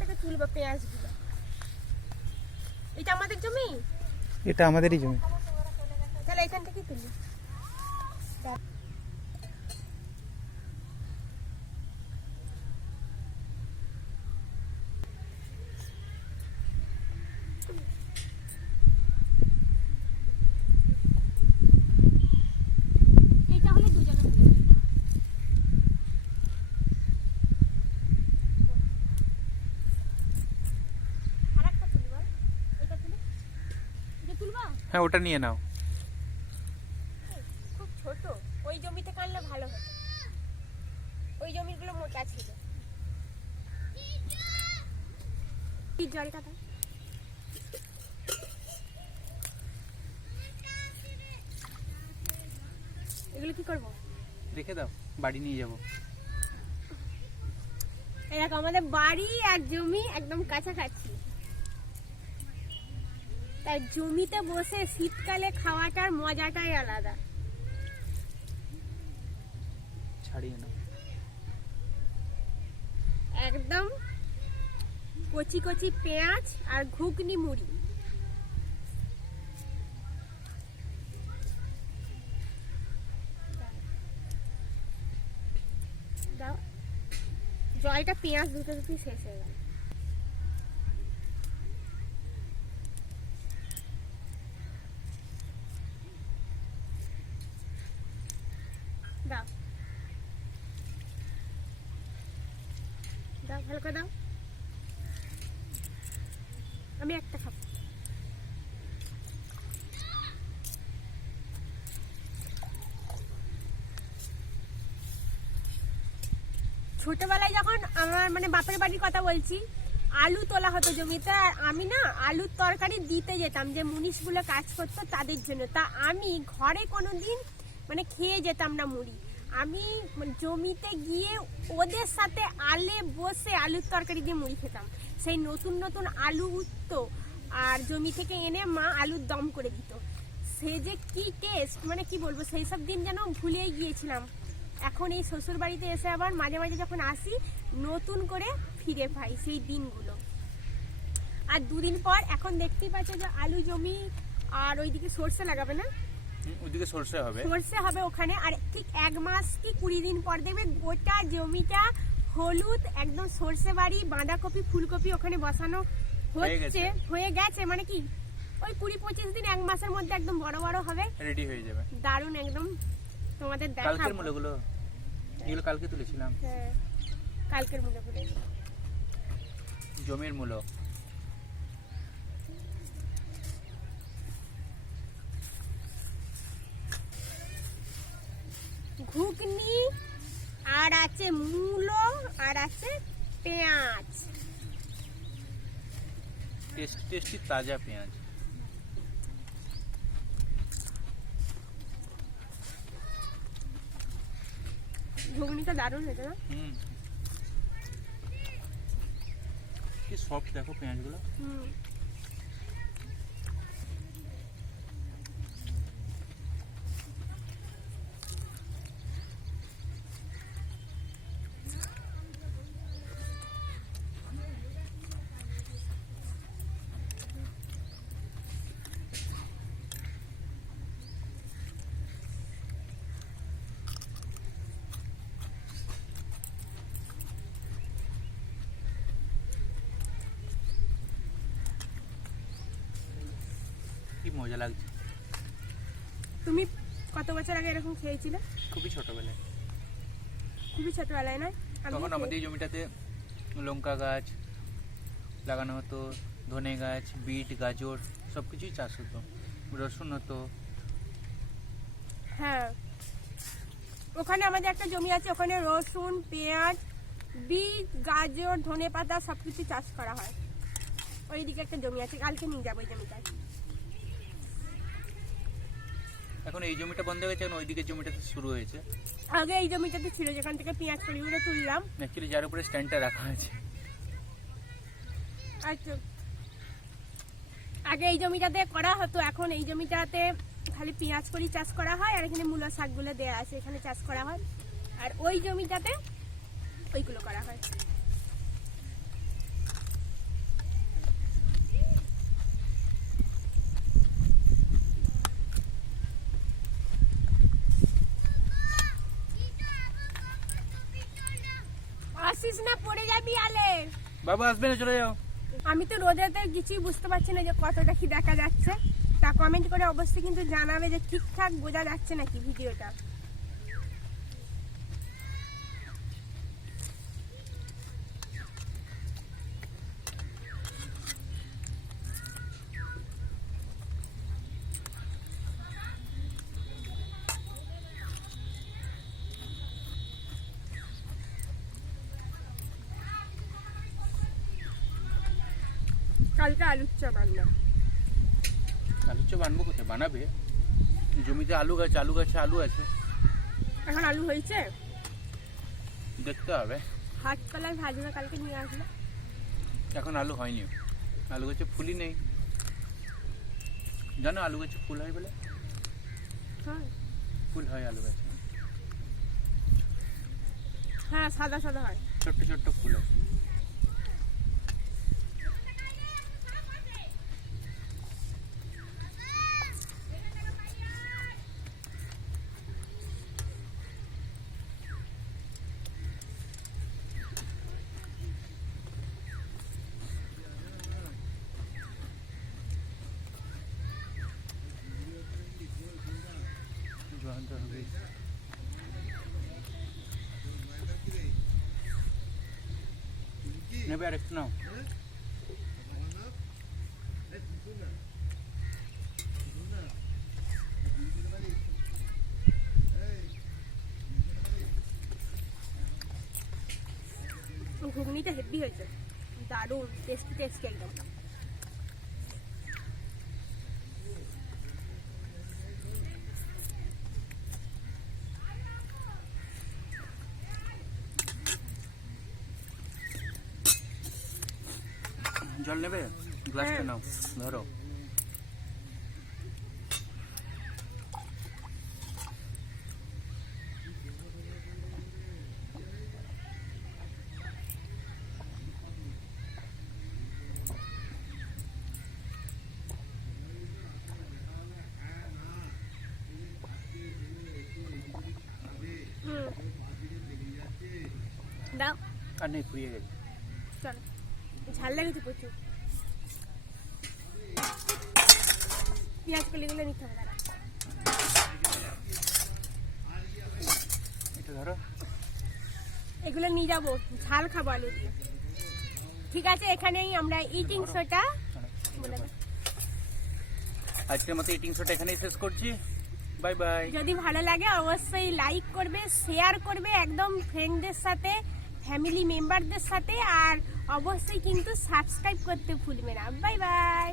থেকে তুলবো পেঁয়াজগুলো। এটা আমাদের জমি, এটা আমাদেরই জমি। তাহলে এখান থেকে তুলি। এটা হলে দুজনে হয়ে যাবে। আরেকটা তুলি বল, এটা তুলি, এটা তুলবা? হ্যাঁ, ওটা নিয়ে নাও। খুব ছোট, ওই জমিতে কাটলে ভালো হতো, ওই জমিগুলো মোটা ছিল। জল কাটা এগুলো কি করবো? রেখে দাও, বাড়ি নিয়ে যাবো। এরকম আমাদের বাড়ি আর জমি একদম কাছাকাছি, তাই জমিতে বসে শীতকালে খাওয়াটার মজাটাই আলাদা। ছাড়িয়ে নাও। একদম কচি কচি পেঁয়াজ আর ঘুগনি মুড়ি। দাও, জলটা পেঁয়াজ ধুতে ধুতে শেষ হয়ে গেল। দাও দাও, ভালো করে দাও, আমি একটা খাবো। ছোটবেলায় যখন আমার মানে বাপের বাড়ির কথা বলছি, আলু তোলা হতো জমিতে, আর আমি না আলুর তরকারি দিতে যেতাম যে মুনিশগুলো কাজ করতো তাদের জন্য। তা আমি ঘরে কোনোদিন মানে খেয়ে যেতাম না মুড়ি, আমি জমিতে গিয়ে ওদের সাথে আলে বসে আলুর তরকারি দিয়ে মুড়ি খেতাম। সেই নতুন নতুন আলু উঠতো আর জমি থেকে এনে মা আলুর দম করে দিত, সে যে কি টেস্ট, মানে কি বলবো, সেই সব দিন যেন ভুলেই গিয়েছিলাম। এখন এই শ্বশুর বাড়িতে এসে আবার মাঝে মাঝে যখন আসি নতুন করে ফিরে পাই সেই দিনগুলো। আর দুদিন পর এখন দেখতেই পাচ্ছ যে আলু জমি, আর ওইদিকে সর্ষে লাগাবে না, ওইদিকে সরষে হবে, সর্ষে হবে ওখানে। আর ঠিক 1 মাস কি 20 দিন পর দেখবে গোটা জমিটা হলুদ, একদম সর্ষে বাড়ি, বাঁধাকপি, ফুলকপি ওখানে বসানো হচ্ছে, হয়ে গেছে। মানে কি ওই 20-25 দিন, 1 মাসের মধ্যে একদম বড় বড় হবে, রেডি হয়ে যাবে। দারুণ একদম তোমাদের দেখাবো। কালকের মূলগুলো, এগুলো কালকে তুলেছিলাম। হ্যাঁ, কালকের মূলগুলো, জমির মূল। ঘুগনি আর আছে মূলো আর আছে পেঁয়াজ, টেস্টি টেস্টি তাজা পেঁয়াজ। ঘুগনিটা দারুণ হয়েছে না? কি সফট দেখো পেঁয়াজগুলো। কি মজা লাগছে। তুমি কত বছর আগে এরকম খেয়েছিলে? খুবই ছোটবেলায়। খুবই ছোটবেলায় না? তখন আমাদের এই জমিটাতে লঙ্কা গাছ লাগানো হতো, ধনে গাছ, বিট, গাজর সবকিছুই চাষ হতো, রসুন হতো। হ্যাঁ, ওখানে আমাদের একটা জমি আছে, ওখানে রসুন, পেঁয়াজ, বিট, গাজর, ধনে পাতা সবকিছু চাষ করা হয়। ওইদিকে একটা জমি আছে, কালকে নিয়ে যাবো ওই জমিটায়। এখন এই জমিটা বন্ধ হয়ে গেছে, এখন ওইদিকে জমিটাতে শুরু হয়েছে। আগে এই জমিটাতে ছিল, যেখান থেকে পেঁয়াজ কড়িগুলো তুললাম, অ্যাকচুয়ালি যার উপরে স্ট্যান্ডটা রাখা আছে। আচ্ছা, আগে এই জমিটাতে করা হতো, এখন এই জমিটাতে খালি পেঁয়াজ কড়ি চাষ করা হয়, আর এখানে মূলা শাকগুলো দেয়া আছে, এখানে চাষ করা হয়। আর ওই জমিটাতে ওইগুলো করা হয়। আসিস না, পড়ে যাবি আলে। বাবা আসবে না, চলে যাও। আমি তো রোদেতে কিছুই বুঝতে পারছি না যে কতটা কি দেখা যাচ্ছে। তা কমেন্ট করে অবশ্যই কিন্তু জানাবে যে ঠিকঠাক বোঝা যাচ্ছে নাকি ভিডিওটা। কালকে আলুর চপ আনলাম। আলু চপ আনবো কোথায়? বানাবে জমিতে আলু গাছ, আলু গাছে আলু আছে, এখন আলু হয়েছে, দেখতে হবে। হাট কলায় ভাজবে, কালকে নিয়ে আসবে। এখন আলু হয়নি, আলু গাছে ফুলই নেই। জানো আলু গাছে ফুল হয় বলে? হ্যাঁ ফুল হয় আলু গাছে, হ্যাঁ, সাদা সাদা হয়। ছোট্ট ছোট্ট ফুল আছে। জোয়ানটা হবে। নেবে আর একটু নাও। ঘুগনিটা হেভি হয়েছে, দারুণ টেস্টি টেস্টি একদম। জল নেবে? গ্লাসটা হ্যাঁ। নাও, ধরো। দাও, আর নেই, ফুরিয়ে গেছে। চলো। ঝাল লেগেছে প্রচুর। পেঁয়াজ কলিগুলো নিতে হবে, দাঁড়া। এটা ধরো। এগুলো নিয়ে যাবো, ঝাল খাবো আলু দিয়ে। ঠিক আছে, এখানেই আমরা ইটিং শোটা বলে দাও। আজকের মতো ইটিং শোটা এখানেই শেষ করছি। Bye bye. যদি ভালো লাগে অবশ্যই লাইক করবে, শেয়ার করবে একদম ফ্রেন্ডদের সাথে, ফ্যামিলি মেম্বারদের সাথে, আর অবশ্যই কিন্তু সাবস্ক্রাইব করতে ভুলবে না। Bye bye.